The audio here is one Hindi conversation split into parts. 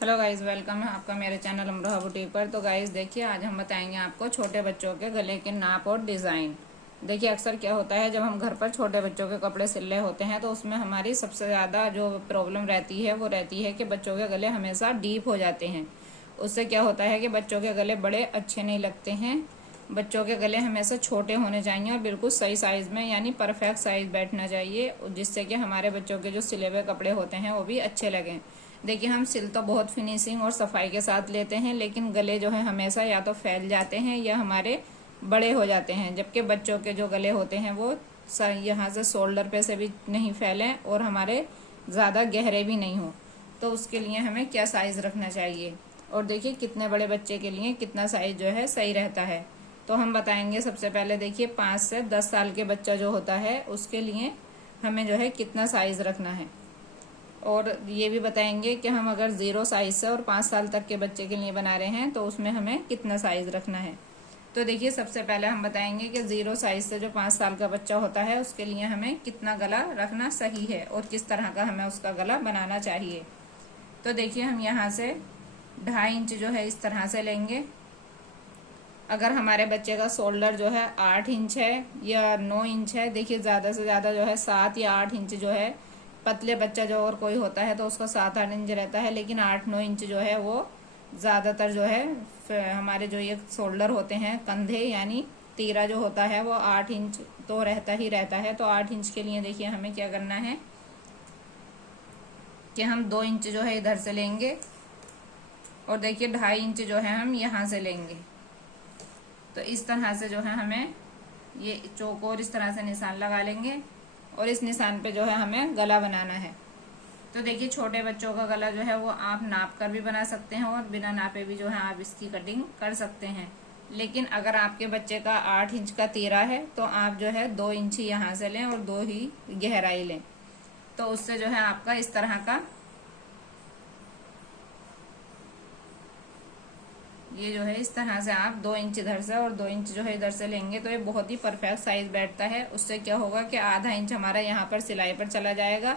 हेलो गाइस, वेलकम है आपका मेरे चैनल अमरोहा बुटीक पर। तो गाइस देखिए, आज हम बताएंगे आपको छोटे बच्चों के गले के नाप और डिज़ाइन। देखिए, अक्सर क्या होता है, जब हम घर पर छोटे बच्चों के कपड़े सिल रहे होते हैं तो उसमें हमारी सबसे ज़्यादा जो प्रॉब्लम रहती है वो रहती है कि बच्चों के गले हमेशा डीप हो जाते हैं। उससे क्या होता है कि बच्चों के गले बड़े अच्छे नहीं लगते हैं। बच्चों के गले हमेशा छोटे होने चाहिए और बिल्कुल सही साइज़ में, यानी परफेक्ट साइज़ बैठना चाहिए, जिससे कि हमारे बच्चों के जो सिले हुए कपड़े होते हैं वो भी अच्छे लगें। देखिए, हम सिल तो बहुत फिनिशिंग और सफाई के साथ लेते हैं, लेकिन गले जो है हमेशा या तो फैल जाते हैं या हमारे बड़े हो जाते हैं। जबकि बच्चों के जो गले होते हैं वो यहाँ से शोल्डर पे से भी नहीं फैलें और हमारे ज़्यादा गहरे भी नहीं हो। तो उसके लिए हमें क्या साइज़ रखना चाहिए, और देखिए कितने बड़े बच्चे के लिए कितना साइज़ जो है सही रहता है। तो हम बताएंगे। सबसे पहले देखिए, 5 से 10 साल के बच्चा जो होता है उसके लिए हमें जो है कितना साइज़ रखना है, और ये भी बताएंगे कि हम अगर 0 साइज से और 5 साल तक के बच्चे के लिए बना रहे हैं तो उसमें हमें कितना साइज रखना है। तो देखिए, सबसे पहले हम बताएंगे कि 0 साइज से जो 5 साल का बच्चा होता है उसके लिए हमें कितना गला रखना सही है और किस तरह का हमें उसका गला बनाना चाहिए। तो देखिए, हम यहाँ से 2.5 इंच जो है इस तरह से लेंगे। अगर हमारे बच्चे का शोल्डर जो है 8 इंच है या 9 इंच है, देखिए ज़्यादा से ज़्यादा जो है 7 या 8 इंच जो है, पतले बच्चा जो और कोई होता है तो उसका 7-8 इंच रहता है, लेकिन 8-9 इंच जो है वो ज़्यादातर जो है हमारे जो ये शोल्डर होते हैं, कंधे यानी तीरा जो होता है वो 8 इंच तो रहता ही रहता है। तो 8 इंच के लिए देखिए हमें क्या करना है कि हम 2 इंच जो है इधर से लेंगे, और देखिए 2.5 इंच जो है हम यहाँ से लेंगे। तो इस तरह से जो है हमें ये चौकोर इस तरह से निशान लगा लेंगे, और इस निशान पे जो है हमें गला बनाना है। तो देखिए, छोटे बच्चों का गला जो है वो आप नाप कर भी बना सकते हैं और बिना नापे भी जो है आप इसकी कटिंग कर सकते हैं। लेकिन अगर आपके बच्चे का 8 इंच का तीरा है तो आप जो है 2 इंच ही यहाँ से लें और 2 ही गहराई लें। तो उससे जो है आपका इस तरह का ये जो है इस तरह से आप 2 इंच इधर से और 2 इंच जो है इधर से लेंगे तो ये बहुत ही परफेक्ट साइज बैठता है। उससे क्या होगा कि आधा इंच हमारा यहाँ पर सिलाई पर चला जाएगा,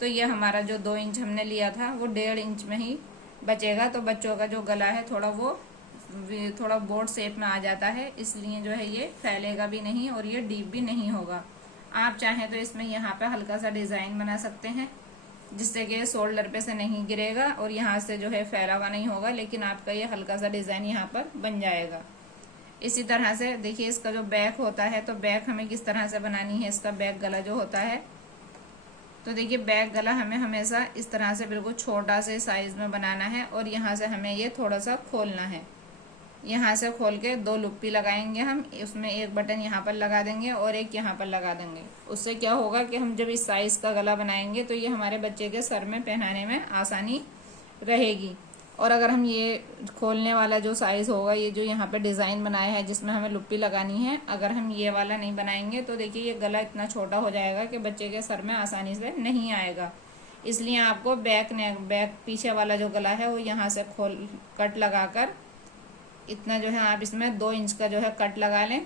तो ये हमारा जो 2 इंच हमने लिया था वो 1.5 इंच में ही बचेगा। तो बच्चों का जो गला है थोड़ा बोर्ड शेप में आ जाता है, इसलिए जो है ये फैलेगा भी नहीं और ये डीप भी नहीं होगा। आप चाहें तो इसमें यहाँ पे हल्का सा डिजाइन बना सकते हैं, जिससे कि शोल्डर पे से नहीं गिरेगा और यहाँ से जो है फैला हुआ नहीं होगा, लेकिन आपका ये हल्का सा डिजाइन यहाँ पर बन जाएगा। इसी तरह से देखिए, इसका जो बैक होता है तो बैक हमें किस तरह से बनानी है, इसका बैक गला जो होता है। तो देखिए, बैक गला हमें हमेशा इस तरह से बिल्कुल छोटा से साइज में बनाना है, और यहाँ से हमें ये थोड़ा सा खोलना है। यहाँ से खोल के 2 लुप्पी लगाएंगे हम, उसमें एक बटन यहाँ पर लगा देंगे और एक यहाँ पर लगा देंगे। उससे क्या होगा कि हम जब इस साइज का गला बनाएंगे तो ये हमारे बच्चे के सर में पहनाने में आसानी रहेगी। और अगर हम ये खोलने वाला जो साइज होगा, ये जो यहाँ पे डिजाइन बनाया है जिसमें हमें लुप्पी लगानी है, अगर हम ये वाला नहीं बनाएंगे तो देखिए ये गला इतना छोटा हो जाएगा कि बच्चे के सर में आसानी से नहीं आएगा। इसलिए आपको बैक पीछे वाला जो गला है वो यहाँ से खोल कट लगाकर इतना जो है आप इसमें 2 इंच का जो है कट लगा लें,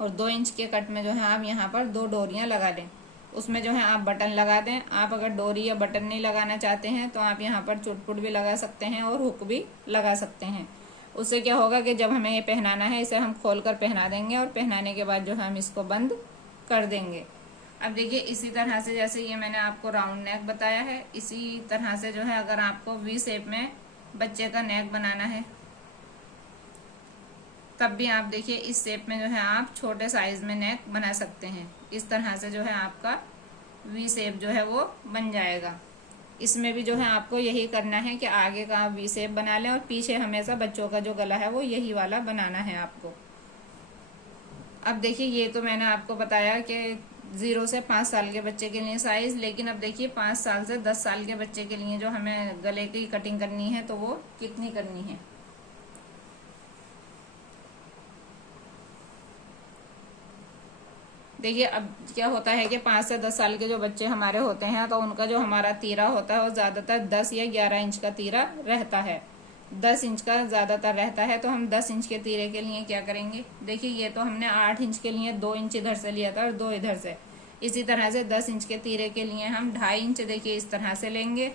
और 2 इंच के कट में जो है आप यहाँ पर 2 डोरियां लगा लें। उसमें जो है आप बटन लगा दें। आप अगर डोरी या बटन नहीं लगाना चाहते हैं तो आप यहाँ पर चुटपुट भी लगा सकते हैं और हुक भी लगा सकते हैं। उससे क्या होगा कि जब हमें ये पहनाना है इसे हम खोल कर पहना देंगे, और पहनाने के बाद जो है हम इसको बंद कर देंगे। अब देखिए, इसी तरह से जैसे ये मैंने आपको राउंड नेक बताया है, इसी तरह से जो है अगर आपको वी शेप में बच्चे का नेक बनाना है तब भी आप देखिए इस शेप में जो है आप छोटे साइज में नेक बना सकते हैं। इस तरह से जो है आपका वी शेप जो है वो बन जाएगा। इसमें भी जो है आपको यही करना है कि आगे का आप वी शेप बना लें और पीछे हमेशा बच्चों का जो गला है वो यही वाला बनाना है आपको। अब देखिए, ये तो मैंने आपको बताया कि 0 से 5 साल के बच्चे के लिए साइज, लेकिन अब देखिए 5 साल से 10 साल के बच्चे के लिए जो हमें गले की कटिंग करनी है तो वो कितनी करनी है। देखिए, अब क्या होता है कि 5 से 10 साल के जो बच्चे हमारे होते हैं तो उनका जो हमारा तीरा होता है वो ज्यादातर 10 या 11 इंच का तीरा रहता है। 10 इंच का ज्यादातर रहता है। तो हम 10 इंच के तीरे के लिए क्या करेंगे, देखिए ये तो हमने 8 इंच के लिए 2 इंच इधर से लिया था और 2 इधर से। इसी तरह से 10 इंच के तीरे के लिए हम 2.5 इंच देखिए इस तरह से लेंगे।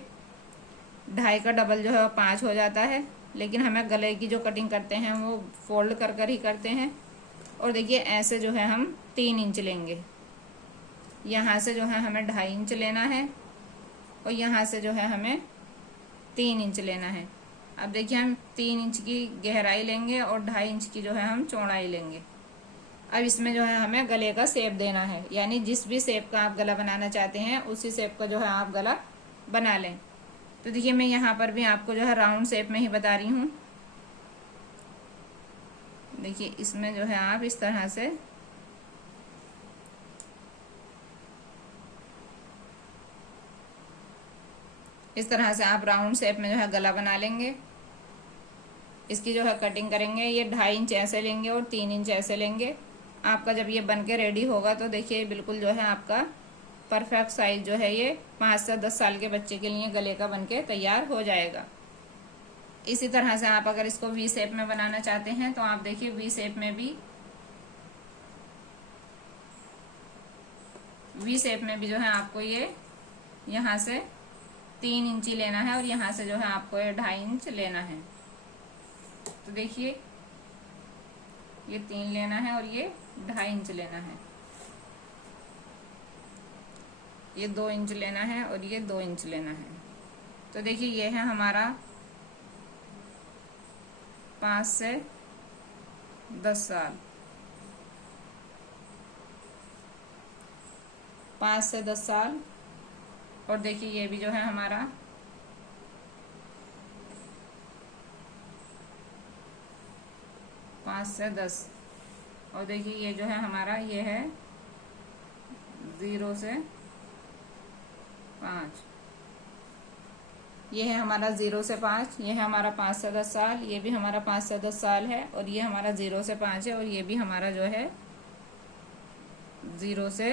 ढाई का डबल जो है 5 हो जाता है, लेकिन हमें गले की जो कटिंग करते हैं वो फोल्ड कर कर ही करते हैं। और देखिए ऐसे जो है हम 3 इंच लेंगे, यहाँ से जो है हमें 2.5 इंच लेना है और यहाँ से जो है हमें 3 इंच लेना है। अब देखिए हम 3 इंच की गहराई लेंगे और 2.5 इंच की जो है हम चौड़ाई लेंगे। अब इसमें जो है हमें गले का शेप देना है, यानी जिस भी शेप का आप गला बनाना चाहते हैं उसी शेप का जो है आप गला बना लें। तो देखिए मैं यहाँ पर भी आपको जो है राउंड शेप में ही बता रही हूँ। देखिए इसमें जो है आप इस तरह से आप राउंड शेप में जो है गला बना लेंगे। इसकी जो है कटिंग करेंगे, ये 2.5 इंच ऐसे लेंगे और 3 इंच ऐसे लेंगे। आपका जब ये बन के रेडी होगा तो देखिए बिल्कुल जो है आपका परफेक्ट साइज जो है ये 5 से 10 साल के बच्चे के लिए गले का बन के तैयार हो जाएगा। इसी तरह से आप अगर इसको वी शेप में बनाना चाहते हैं तो आप देखिए वी शेप में भी जो है आपको ये यहाँ से 3 इंची लेना है और यहाँ से जो है आपको ये 2.5 इंच लेना है। तो देखिए ये 3 लेना है और ये 2.5 इंच लेना है, ये 2 इंच लेना है और ये 2 इंच लेना है। तो देखिए ये है हमारा 5 से 10 साल, 5 से 10 साल। और देखिए ये भी जो है हमारा 5 से 10। और देखिए ये जो है हमारा ये है 0 से 5, ये है हमारा 0 से 5, ये है हमारा 5 से 10 साल, ये भी हमारा 5 से 10 साल है और ये हमारा 0 से 5 है और ये भी हमारा जो है 0 से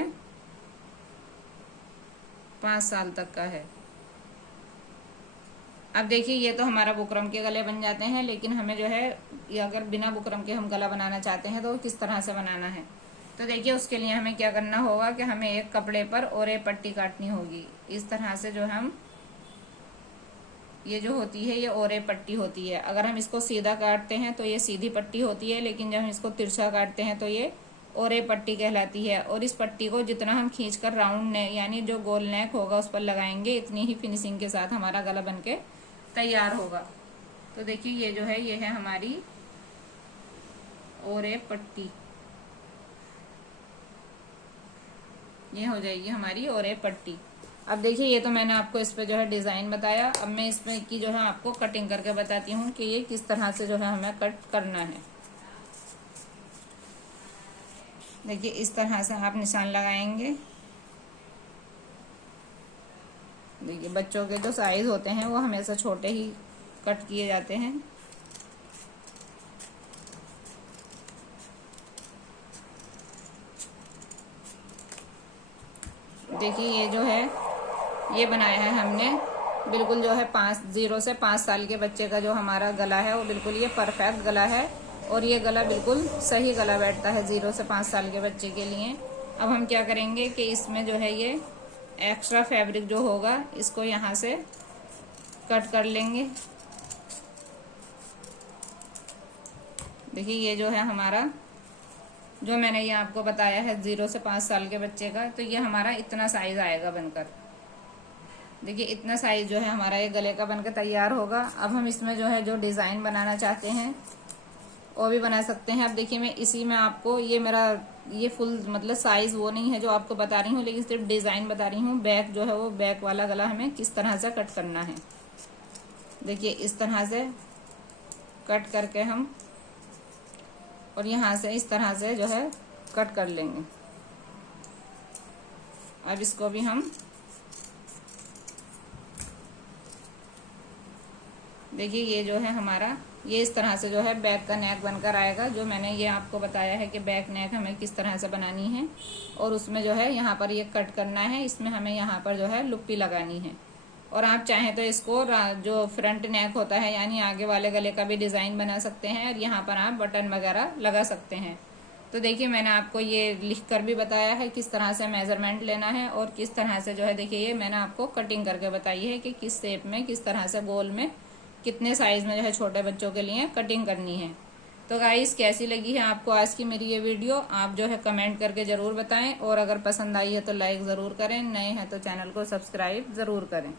5 साल तक का है। अब देखिए ये तो हमारा बुकरम के गले बन जाते हैं, लेकिन हमें जो है ये अगर बिना बुकरम के हम गला बनाना चाहते हैं तो किस तरह से बनाना है। तो देखिए उसके लिए हमें क्या करना होगा कि हमें एक कपड़े पर ओरे पट्टी काटनी होगी। इस तरह से जो हम ये जो होती है ये ओरे पट्टी होती है। अगर हम इसको सीधा काटते हैं तो ये सीधी पट्टी होती है, लेकिन जब हम इसको तिरछा काटते हैं तो ये ओरे पट्टी कहलाती है। और इस पट्टी को जितना हम खींचकर राउंड नेक यानी जो गोल नेक होगा उस पर लगाएंगे, इतनी ही फिनिशिंग के साथ हमारा गला बनके तैयार होगा। तो देखिए ये जो है ये है हमारी ओरे पट्टी, ये हो जाएगी हमारी ओरे पट्टी। अब देखिए ये तो मैंने आपको इस पे जो है डिजाइन बताया। अब मैं इसमें की जो है आपको कटिंग करके बताती हूँ कि ये किस तरह से जो है हमें कट करना है। देखिए इस तरह से आप निशान लगाएंगे। देखिए बच्चों के जो साइज होते हैं वो हमेशा छोटे ही कट किए जाते हैं। देखिए ये जो है ये बनाया है हमने बिल्कुल जो है 0 से 5 साल के बच्चे का जो हमारा गला है वो बिल्कुल ये परफेक्ट गला है और ये गला बिल्कुल सही गला बैठता है 0 से 5 साल के बच्चे के लिए। अब हम क्या करेंगे कि इसमें जो है ये एक्स्ट्रा फैब्रिक जो होगा इसको यहाँ से कट कर लेंगे। देखिए ये जो है हमारा जो मैंने ये आपको बताया है 0 से 5 साल के बच्चे का, तो ये हमारा इतना साइज आएगा बनकर। देखिए इतना साइज जो है हमारा ये गले का बनकर तैयार होगा। अब हम इसमें जो है जो डिजाइन बनाना चाहते हैं वो भी बना सकते हैं। अब देखिए मैं इसी में आपको ये मेरा ये फुल मतलब साइज वो नहीं है जो आपको बता रही हूँ, लेकिन सिर्फ डिजाइन बता रही हूँ। बैक जो है वो बैक वाला गला हमें किस तरह से कट करना है। देखिए इस तरह से कट करके हम और यहाँ से इस तरह से जो है कट कर लेंगे। अब इसको भी हम देखिए ये जो है हमारा ये इस तरह से जो है बैक का नेक बनकर आएगा। जो मैंने ये आपको बताया है कि बैक नेक हमें किस तरह से बनानी है और उसमें जो है यहाँ पर ये कट करना है। इसमें हमें यहाँ पर जो है लुप्पी लगानी है। और आप चाहें तो इसको जो फ्रंट नेक होता है यानी आगे वाले गले का भी डिजाइन बना सकते हैं और यहाँ पर आप बटन वगैरह लगा सकते हैं। तो देखिए मैंने आपको ये लिख कर भी बताया है किस तरह से मेजरमेंट लेना है और किस तरह से जो है देखिए ये मैंने आपको कटिंग करके बताई है कि किस शेप में किस तरह से गोल में कितने साइज में जो है छोटे बच्चों के लिए कटिंग करनी है। तो गाइस कैसी लगी है आपको आज की मेरी ये वीडियो, आप जो है कमेंट करके ज़रूर बताएं और अगर पसंद आई है तो लाइक ज़रूर करें, नए हैं तो चैनल को सब्सक्राइब ज़रूर करें।